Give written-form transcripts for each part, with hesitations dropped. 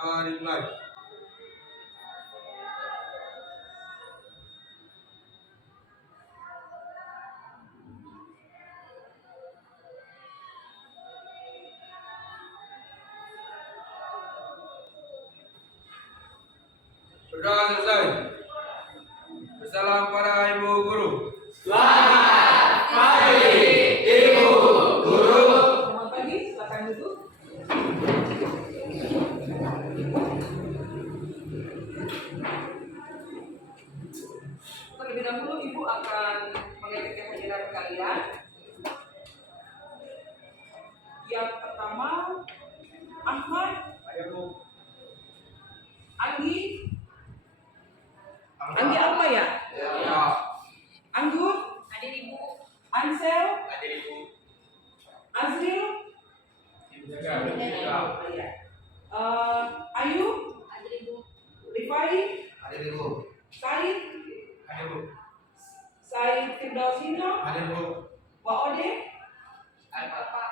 Dimulai. Sudah selesai. Bersalam pada Ibu Guru. Selamat pagi, Ibu Guru. Selamat pagi, silakan duduk. Terlebih dahulu Ibu akan mengecek kehadiran kalian. Yang pertama, Ahmad, Anggi. Anggi apa ya? Ya. Anggun, Hadir Ibu. Ansel, Hadir Ibu. Azril, Ya. Ayu, Hadir Ibu. Rifai, Hadir Ibu. Said, Hadir Ibu. Said Firdausino, Hadir Ibu. Pak Ode. Bapak.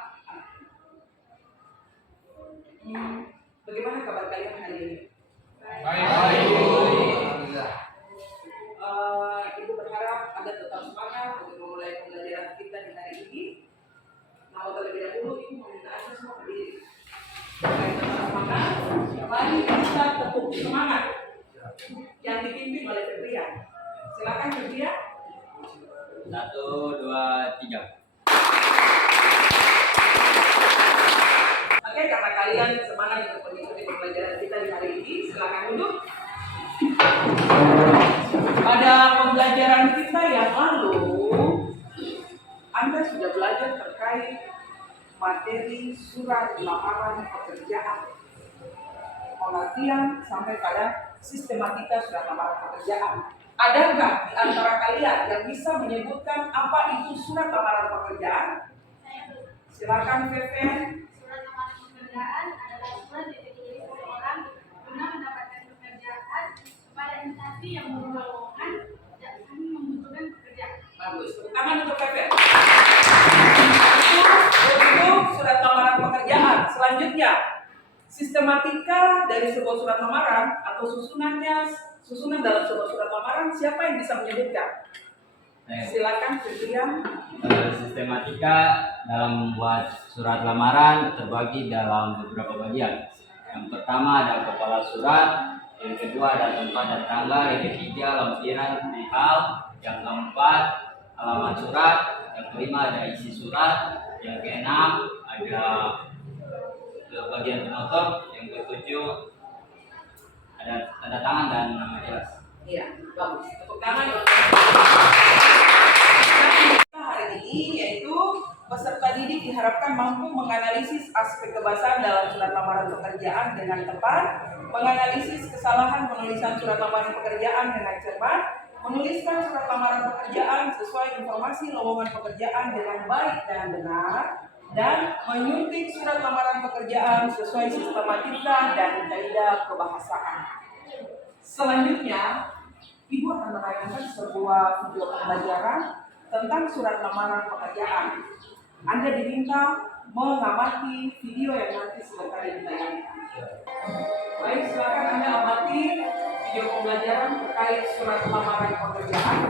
Bagaimana kabar kalian hari ini? Baik. Alhamdulillah. Ibu berharap Anda tetap semangat untuk memulai pembelajaran kita di hari ini. Namun terlebih dahulu Ibu meminta Anda semua berdiri. Supaya tetap semangat, mari kita tepuk semangat yang dipimpin oleh Febrian. Silakan Febrian. 1, 2, 3. Oke, karena kalian semangat untuk mengikuti pembelajaran kita di hari ini, silakan duduk. Pada pembelajaran kita yang lalu, Anda sudah belajar terkait materi surat lamaran pekerjaan. Pengertian sampai pada sistematika surat lamaran pekerjaan. Adakah di antara kalian yang bisa menyebutkan apa itu surat lamaran pekerjaan? Silakan Fefen. Surat lamaran pekerjaan adalah surat yang ditulis seseorang guna mendapatkan pekerjaan kepada instansi yang berupa lowongan dan kami membutuhkan pekerjaan. Bagus, tepuk tangan untuk Fefen. Itu surat lamaran pekerjaan. Selanjutnya, sistematika dari sebuah surat lamaran atau susunan dalam sebuah surat lamaran, siapa yang bisa menyebutkan? Silakan Febrian. Sistematika dalam membuat surat lamaran terbagi dalam beberapa bagian. Yang pertama ada kepala surat, yang kedua ada tempat dan tanggal, yang ketiga lampiran perihal, yang keempat alamat surat, yang kelima ada isi surat, yang keenam ada bagian penutup, yang ketujuh ada tanda tangan dan nama jelas. Iya, bagus. Tepuk tangan. Kita hari ini yaitu peserta didik diharapkan mampu menganalisis aspek kebahasaan dalam surat lamaran pekerjaan dengan tepat, menganalisis kesalahan penulisan surat lamaran pekerjaan dengan cermat, menuliskan surat lamaran pekerjaan sesuai informasi lowongan pekerjaan dengan baik dan benar, dan menyuntik surat lamaran pekerjaan sesuai sistematika dan kaidah kebahasaan. Selanjutnya, Ibu akan menayangkan sebuah video pembelajaran tentang surat lamaran pekerjaan. Anda diminta mengamati video yang nanti sebentar ditayangkan. Baik, silakan Anda amati video pembelajaran terkait surat lamaran pekerjaan.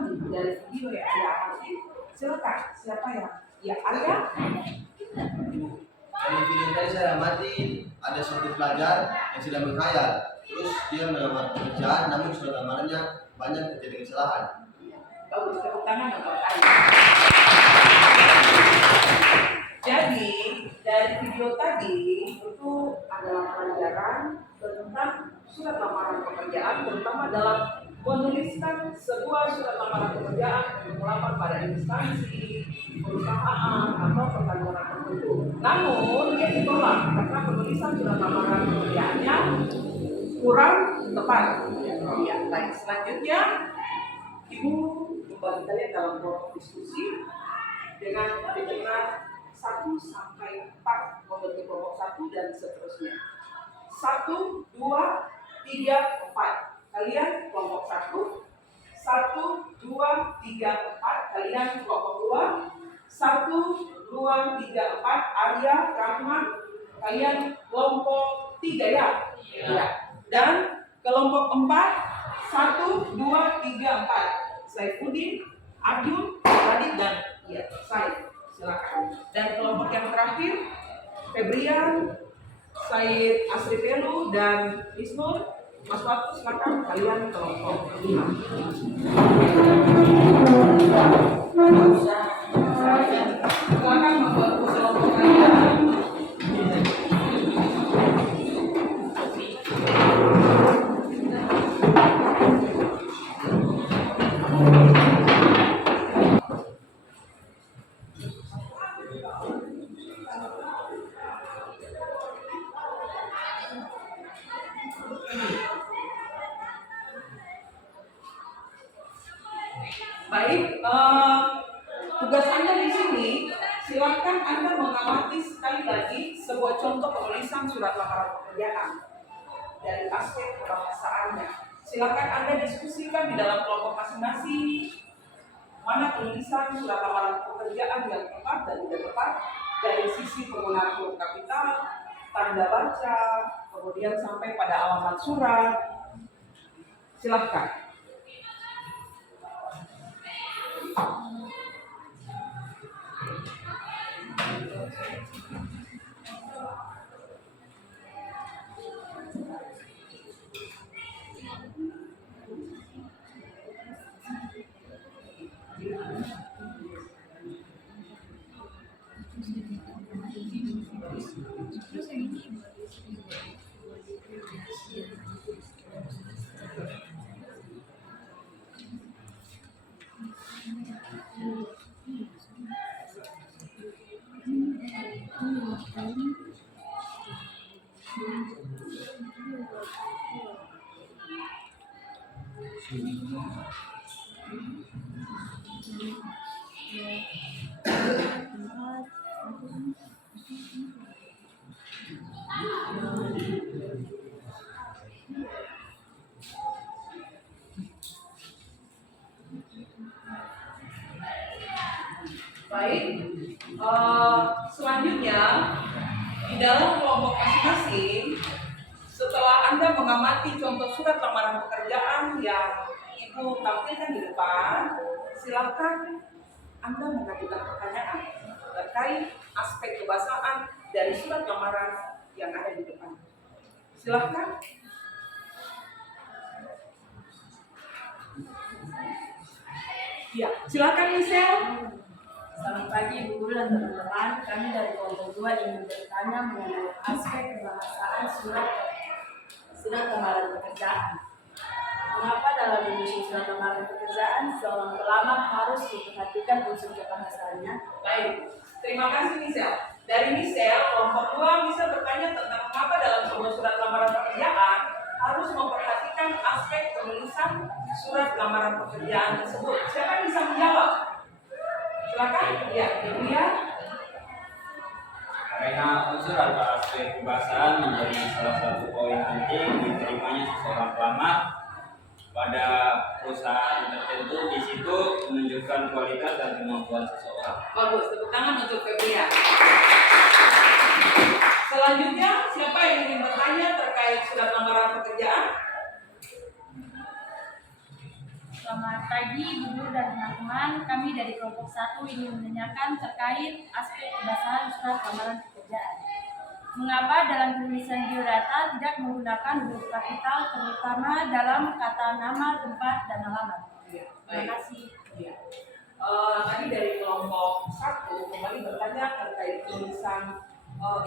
tadi dari video yang Anda amati? Silakan, siapa yang? Ya, Anda? Dari video tadi saya amati ada suatu pelajar yang sedang menghayal. Terus dia melamar pekerjaan, namun surat lamarannya banyak terjadi kesalahan. Bagus, tepuk tangan untuk Anda. Jadi dari video tadi itu adalah pelajaran tentang surat lamaran pekerjaan, terutama dalam menuliskan sebuah surat lamaran pekerjaan melamar pada instansi, perusahaan atau perkantoran tertentu. Namun dia ditolak karena penulisan surat lamaran pekerjaannya kurang tepat. Ya, baik. Selanjutnya Ibu membagi kalian dalam kelompok diskusi dengan dengan 1 sampai 4 membentuk kelompok 1 dan seterusnya. 1, 2, 3, 4. Kalian kelompok 1. 1, 2, 3, 4. Kalian kelompok 2. 1, 2, 3, 4. Arya, Rahman. Kalian kelompok 3 ya? Ya. Dan kelompok 4. 1, 2, 3, 4. Saifuddin, Arjun, Radit, dan ya, saya. Silakan. Dan kelompok yang terakhir, Febrian, Said Asripelu, dan Isnur. Mas Watu, silakan kalian kelompok 5. Silakan membuat kelompok kalian. Baik, tugas Anda di sini, silakan Anda mengamati sekali lagi sebuah contoh penulisan surat lamaran pekerjaan dari aspek kebahasaannya. Silakan Anda diskusikan di dalam kelompok masing-masing mana penulisan surat lamaran pekerjaan yang tepat dan tidak tepat dari sisi penggunaan huruf kapital, tanda baca, kemudian sampai pada alamat surat. Silakan. Baik, selanjutnya di dalam kelompok masing-masing, setelah Anda mengamati contoh surat lamaran pekerjaan yang Ibu tampilkan di depan, silakan Anda mengajukan pertanyaan terkait aspek kebahasaan dari surat lamaran yang ada di depan. Silakan. Ya, silakan Michelle. Selamat pagi Ibu Guru dan teman-teman. Kami dari kelompok 2 ingin bertanya mengenai aspek kebahasaan surat lamaran pekerjaan. Mengapa dalam menyusun surat lamaran pekerjaan seorang pelamar harus memperhatikan unsur kebahasaannya? Baik, terima kasih Michelle. Dari Michelle, kelompok 2 bisa bertanya tentang mengapa dalam sebuah surat lamaran pekerjaan harus memperhatikan aspek penulisan surat lamaran pekerjaan tersebut. Siapa yang bisa menjawab? Silakan. Ya, Ibuya. Karena unsur atau aspek kebahasaan menjadi salah satu poin penting diterimanya seseorang pelamar pada perusahaan tertentu. Di situ menunjukkan kualitas dan kemampuan seseorang. Bagus, tepuk tangan untuk Febria. Selanjutnya, siapa yang ingin bertanya terkait surat lamaran pekerjaan? Selamat pagi, Bu Guru dan teman-teman. Kami dari kelompok 1 ingin menanyakan terkait aspek kebasahan surat lamaran pekerjaan. Mengapa dalam penulisan biodata tidak menggunakan huruf kapital, terutama dalam kata nama, tempat, dan alamat? Terima kasih. Tadi dari kelompok 1 kembali bertanya terkait tulisan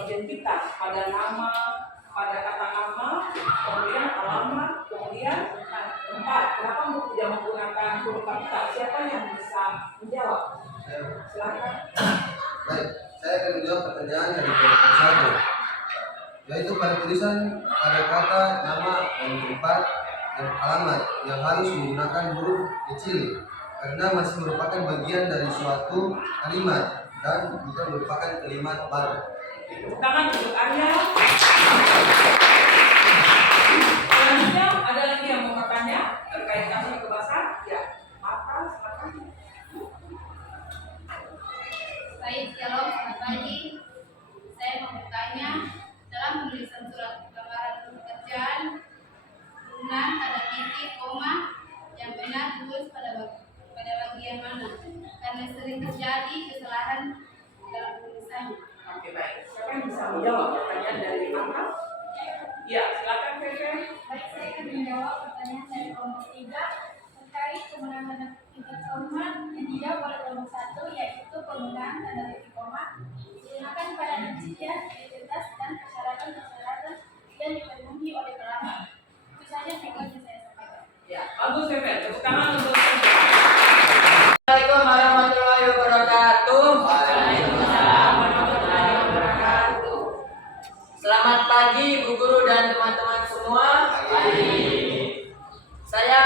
identitas pada nama, pada kata nama, kemudian alamat, kemudian tempat. Kenapa tidak menggunakan huruf kapital? Siapa yang bisa menjawab? Silakan. Baik, saya akan menjawab pertanyaan dari kelompok 1, yaitu pada tulisan pada kata nama dan tempat dan alamat yang harus menggunakan huruf kecil karena masih merupakan bagian dari suatu kalimat dan bukan merupakan kalimat baru. Tepuk tangan untuk Arya. Selanjutnya ada lagi yang mau bertanya terkait aspek kebasahan? Ya, silakan. Baik, shalom, selamat pagi. Saya mau bertanya, dalam penulisan surat lamaran pekerjaan, penggunaan tanda titik, koma yang benar ditulis pada bagian mana? Karena sering terjadi kesalahan dalam penulisannya. Oke, baik. Siapa yang bisa menjawab pertanyaan dari Anda? Ya, silakan Feve. Baik, saya akan menjawab pertanyaan dari kelompok 3 terkait penggunaan tanda titik koma yang dijawab oleh kelompok 1, yaitu penggunaan tanda titik koma digunakan pada rincian, identitas, dan persyaratan-persyaratan yang dipenuhi oleh pelapor. Itu saja yang saya sampaikan. Ya, bagus Feve. Tepuk tangan untuk Feve. Assalamualaikum warahmatullahi wabarakatuh. Waalaikumsalam warahmatullahi wabarakatuh. Selamat pagi Bu Guru dan teman-teman semua. Saya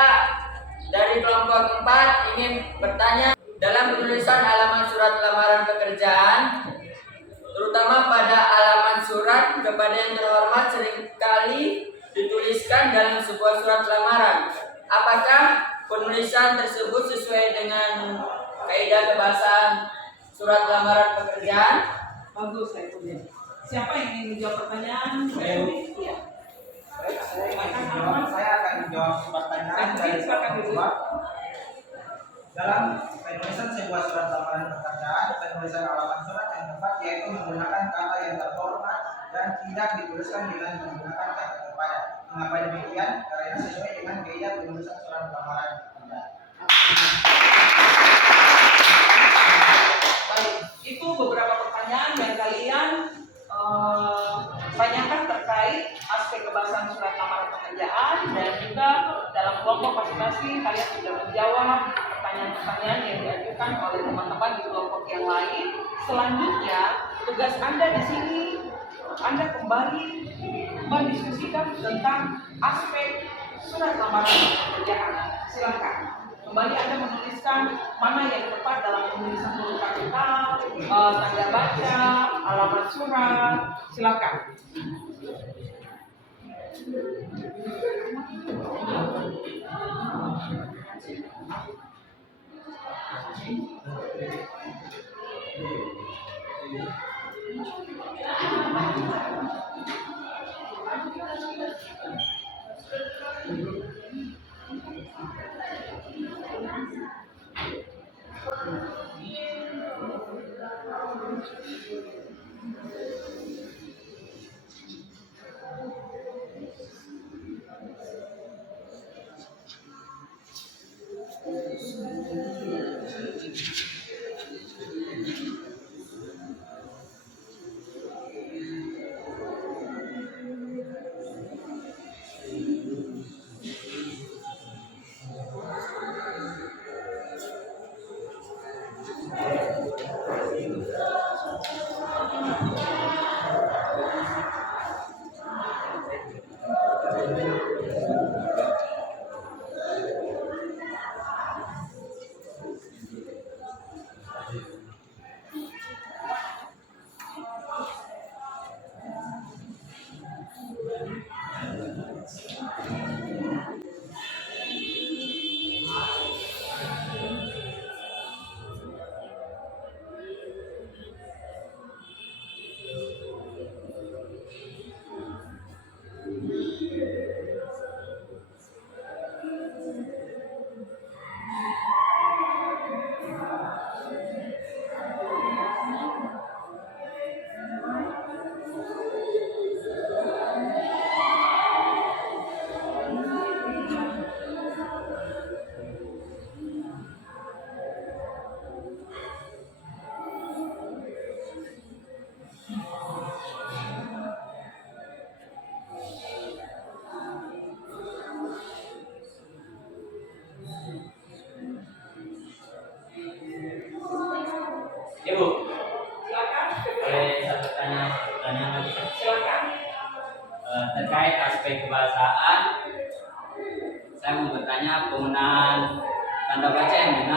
dari kelompok 4 ingin bertanya dalam penulisan halaman surat lamaran pekerjaan, terutama pada halaman surat kepada yang terhormat seringkali dituliskan dalam sebuah surat lamaran. Apakah penulisan tersebut sesuai dengan kaidah kebahasaan surat lamaran pekerjaan? Bagus, saya punya. Siapa yang ingin menjawab pertanyaan? Iya. Baik, saya akan menjawab pertanyaan dari kelompok 2. Dalam penulisan sebuah surat lamaran pekerjaan, penulisan halaman surat yang tepat yaitu menggunakan kata yang terhormat dan tidak dituliskan dengan menggunakan kata terpadu. Mengapa demikian? Karena sesuai dengan gaya penulisan surat lamaran pekerjaan. Baik, itu beberapa pertanyaan yang kalian tanyakan terkait aspek kebahasan surat lamaran pekerjaan, dan juga dalam kelompok masing-masing kalian sudah menjawab pertanyaan-pertanyaan yang diajukan oleh teman-teman di kelompok yang lain. Selanjutnya, tugas Anda di sini, Anda kembali mendiskusikan tentang aspek surat lamaran pekerjaan. Silakan. Kembali Anda menuliskan mana yang tepat dalam penulisan huruf kapital, tanda baca, alamat surat. Silakan.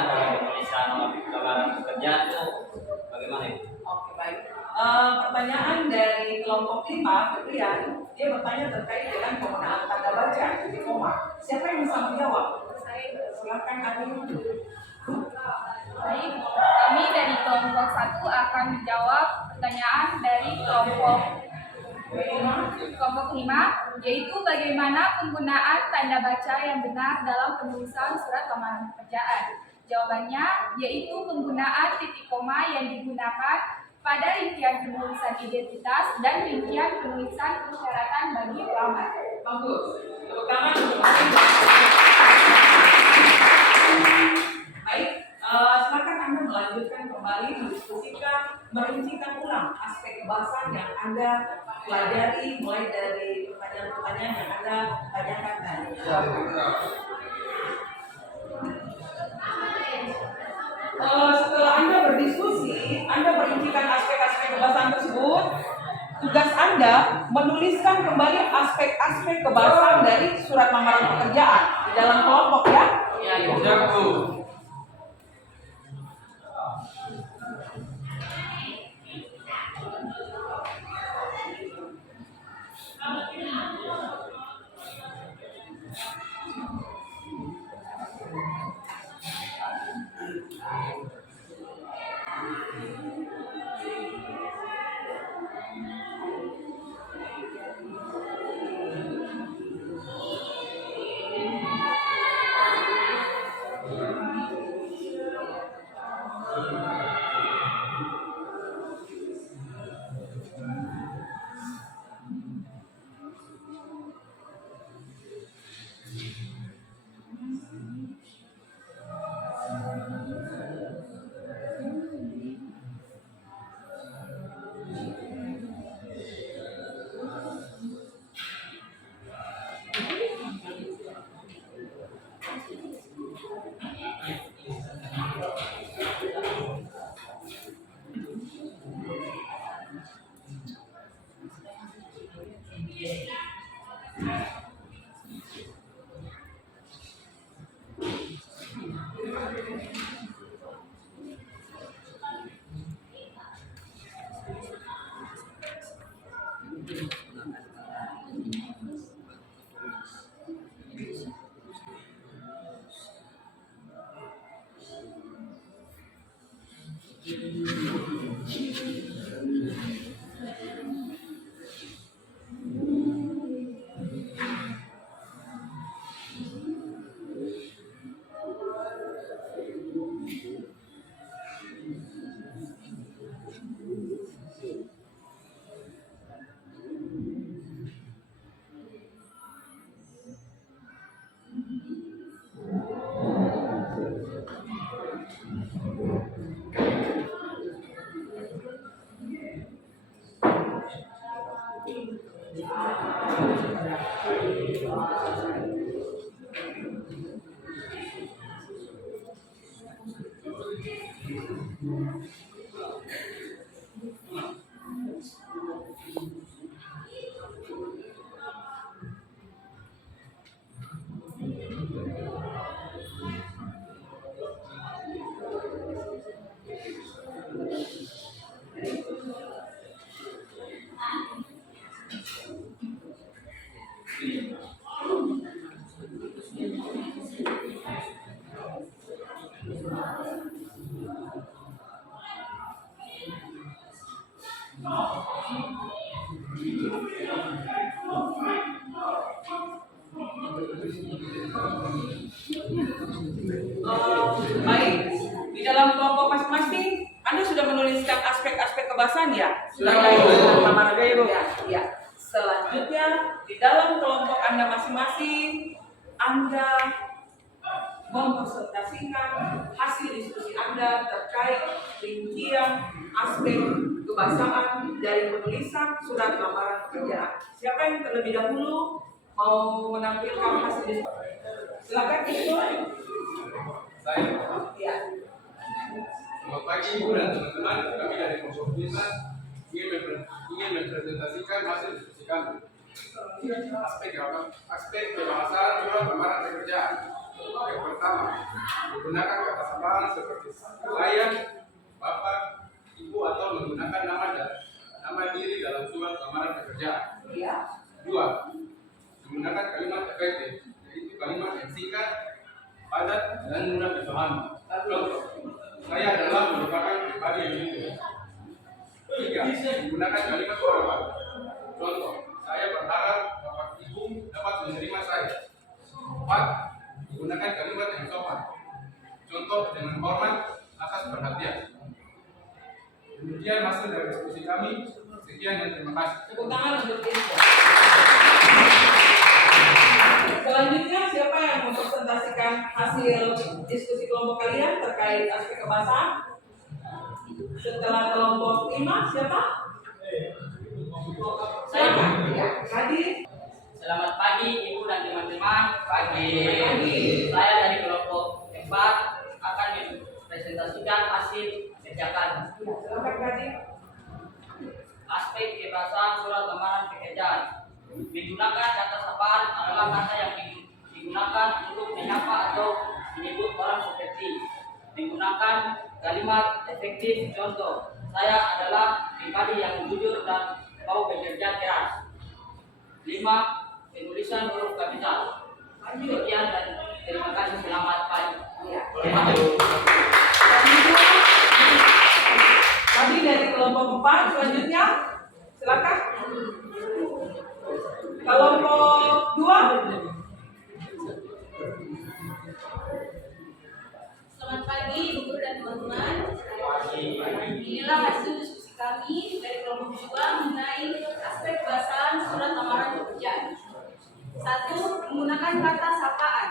dalam penulisan lamaran pekerjaan itu bagaimana itu? Oke, baik. Pertanyaan dari kelompok 5, Febrian, dia bertanya terkait dengan penggunaan tanda baca titik koma. Siapa yang bisa menjawab? Silakan Adi. Baik, kami dari kelompok 1 akan menjawab pertanyaan dari kelompok 5, yaitu bagaimana penggunaan tanda baca yang benar dalam penulisan surat lamaran pekerjaan. Jawabannya yaitu penggunaan titik koma yang digunakan pada rincian penulisan identitas dan rincian penulisan persyaratan bagi pelamar. Bagus. Tepuk tangan untuk baik, silakan Anda melanjutkan kembali merincikan ulang aspek kebahasaan yang Anda pelajari mulai dari pertanyaan-pertanyaan yang Anda tanyakan tadi. Setelah Anda berdiskusi, Anda merincikan aspek-aspek kebahasaan tersebut. Tugas Anda menuliskan kembali aspek-aspek kebahasaan dari surat lamaran pekerjaan di dalam kelompok ya. Ya, Bu. Baik, di dalam kelompok masing-masing Anda sudah menuliskan aspek-aspek kebahasaan ya? Sudah. Ya. Selanjutnya di dalam kelompok Anda masing-masing Anda mempresentasikan hasil diskusi Anda terkait rincian aspek kebahasaan dari penulisan surat lamaran pekerjaan. Siapa yang terlebih dahulu mau menampilkan hasil diskusi? Silakan itu. Saya. Ya. Selamat pagi Ibu dan teman-teman, kami dari kelompok 5 ingin mempresentasikan hasil diskusi kami. Aspek kebahasaan surat lamaran pekerjaan. Yang pertama, menggunakan kata sapaan seperti saya, bapak, ibu, atau menggunakan nama diri dalam surat lamaran pekerjaan. Iya. 2. Menggunakan kalimat efektif, yaitu kalimat yang singkat, padat, dan mudah dipahami. Contoh, saya adalah merupakan pribadi yang jujur. 3. Menggunakan kalimat hormat. Contoh, saya berharap bapak ibu dapat menerima saya. 4. Menggunakan kalimat yang sopan. Contoh, dengan hormat atas perhatian. Demikian hasil dari diskusi kami. Sekian dan terima kasih. Tepuk tangan untuk Info. Selanjutnya siapa yang mempresentasikan hasil diskusi kelompok kalian terkait aspek kebahasaan? Setelah kelompok 5 siapa? Saya. Ya, hadir. Selamat pagi Ibu dan teman-teman. Pagi. Saya dari kelompok 4 akan mempresentasikan hasil kerjakan. Ya, silakan hadir. Aspek kebahasaan surat lamaran pekerjaan. Menggunakan kata sapaan adalah kata yang digunakan untuk menyapa atau menyebut orang seperti menggunakan kalimat efektif. Contoh, saya adalah pribadi yang jujur dan mau bekerja keras. 5. Penulisan huruf kapital. Sekian dan terima kasih. Selamat pagi. Ya. Tadi dari kelompok 4 selanjutnya silakan. Kelompok 2. Selamat pagi Ibu Guru dan teman-teman. Inilah hasil diskusi kami dari kelompok 2 mengenai aspek kebahasaan surat lamaran pekerjaan. 1. Menggunakan kata sapaan.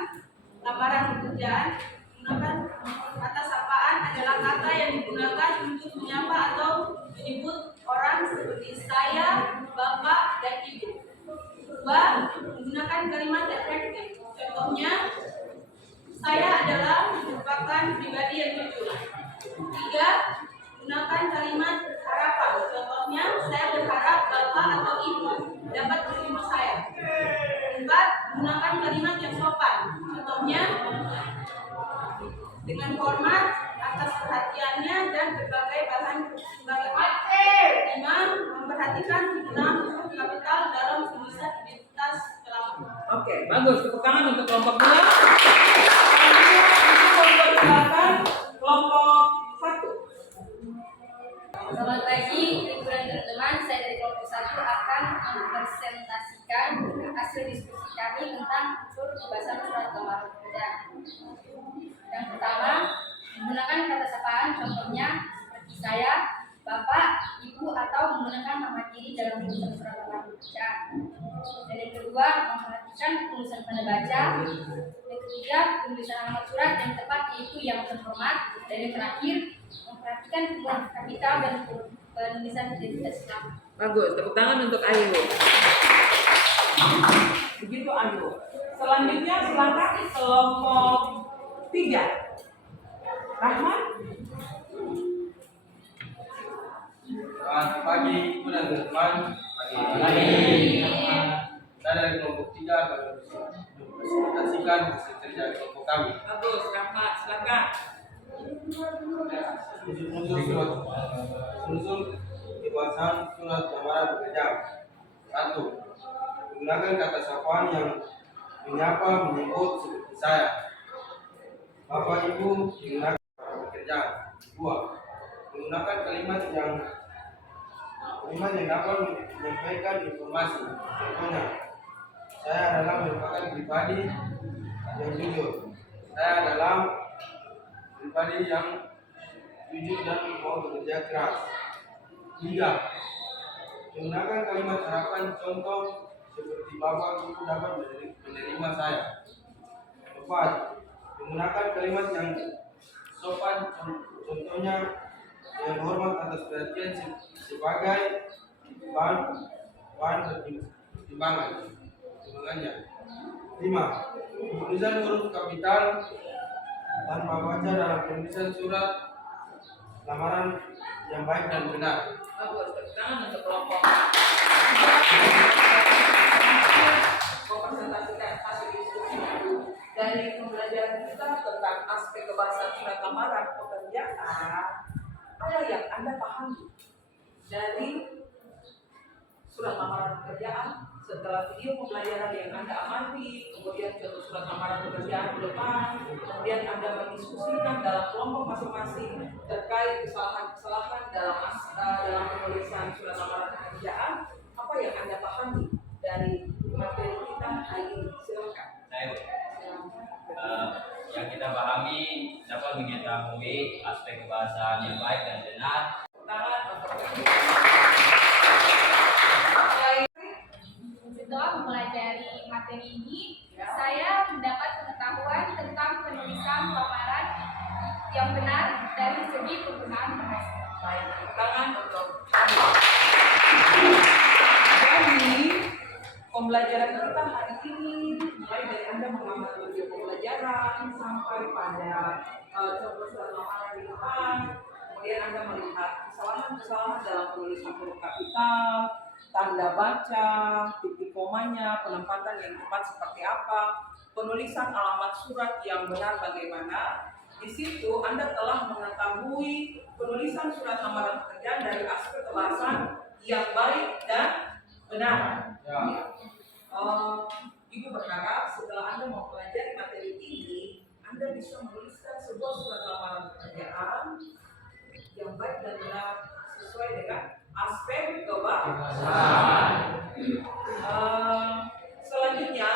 Lamaran pekerjaan menggunakan kata sapaan adalah kata yang digunakan untuk menyapa atau menyebut orang seperti saya, bapak, dan ibu. 2. Menggunakan kalimat efektif. Contohnya, saya adalah merupakan pribadi yang jujur. 3. Menggunakan kalimat harapan. Contohnya, saya berharap bapak atau ibu dapat menerima saya. 4. Menggunakan kalimat yang sopan. Contohnya, dengan hormat atas perhatiannya dan berbagai bahan pertimbangan. 5. Memperhatikan penggunaan huruf kapital dalam tulisan identitas kelamin. Oke, bagus. Tepuk tangan untuk kelompok 2. Selanjutnya kita mempersilakan kelompok 1. Selamat pagi, Ibu dan teman-teman. Saya dari kelompok 1 akan mempresentasikan hasil diskusi kami tentang unsur kebahasaan surat lamaran pekerjaan. Yang pertama, menggunakan kata sapaan, contohnya seperti saya, bapak, ibu, atau menggunakan nama diri dalam tulisan surat lamaran pekerjaan. Dan yang kedua, memperhatikan penulisan tanda baca. Yang ketiga, penulisan alamat surat yang tepat yaitu yang terhormat. Dan yang terakhir, memperhatikan penggunaan kapital dan penulisan identitas Islam. Bagus. Tepuk tangan untuk Ayu. Begitu Ayu. Selanjutnya silakan kelompok 3. Rahman. Selamat pagi Ibu dan teman-teman. Saya dari kelompok 3 akan mempresentasikan hasil kerja kelompok kami. Bagus, Rahmat. Silakan. Unsur kebahasaan surat lamaran pekerjaan. 1. Menggunakan kata sapaan yang menyapa menyebut seperti saya, bapak ibu, menggunakan pekerjaan. 2. Menggunakan kalimat yang dapat menyampaikan informasi. Contohnya, saya adalah merupakan pribadi yang jujur. Saya adalah pribadi yang jujur dan mau bekerja keras. 3. Menggunakan kalimat harapan, contoh seperti bapak ibu dapat menerima saya. 4. Menggunakan kalimat yang sopan, contohnya dengan hormat atas perhatian sebagai bahan pertimbangannya. 5. Penulisan huruf kapital tanpa baca dalam penulisan surat lamaran yang baik dan benar. Bagus. Tepuk tangan untuk kelompok. Mempresentasikan hasil diskusi dari pembelajaran kita tentang aspek kebahasaan surat lamaran pekerjaan, apa yang Anda pahami dari surat lamaran pekerjaan setelah video pembelajaran yang Anda amati, kemudian contoh surat lamaran pekerjaan di depan, kemudian Anda mendiskusikan dalam kelompok masing-masing terkait kesalahan-kesalahan dalam penulisan surat lamaran pekerjaan, apa yang Anda pahami dari materi kita hari ini? Silakan. Yang kita pahami dapat mengetahui aspek kebahasaan yang baik dan benar. Tangan. Setelah mempelajari materi ini, saya mendapat pengetahuan tentang penulisan lamaran yang benar dari segi penggunaan bahasa. Baik, tangan untuk jadi pembelajaran kita hari ini mulai dari Anda mengamati video pembelajaran sampai pada contoh surat lamaran di depan, kemudian Anda melihat kesalahan-kesalahan dalam penulisan huruf kapital, tanda baca, titik komanya, penempatan yang tepat seperti apa, penulisan alamat surat yang benar bagaimana. Di situ Anda telah mengetahui penulisan surat lamaran pekerjaan dari aspek kebahasaan yang baik dan benar. Ibu berharap setelah Anda mempelajari materi ini, Anda bisa menuliskan sebuah surat lamaran pekerjaan yang baik dan benar sesuai dengan aspek kebahasaan. Selanjutnya,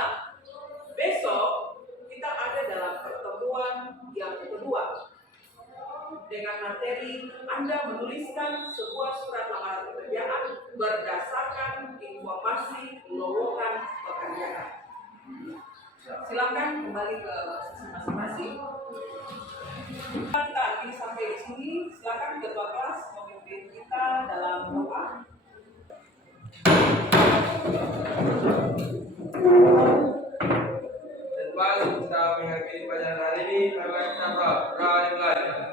besok kita ada dalam pertemuan yang kedua dengan materi Anda menuliskan sebuah surat lamaran pekerjaan berdasarkan informasi lowongan pekerjaan. Silakan kembali ke sesi masing-masing. Kita akhiri sampai di sini. Silakan ketua kelas memimpin kita dalam doa. Dan baik kita mengakhiri pelajaran hari ini, karena kita berani belajar.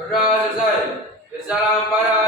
Berdoa selesai. Bersalam pada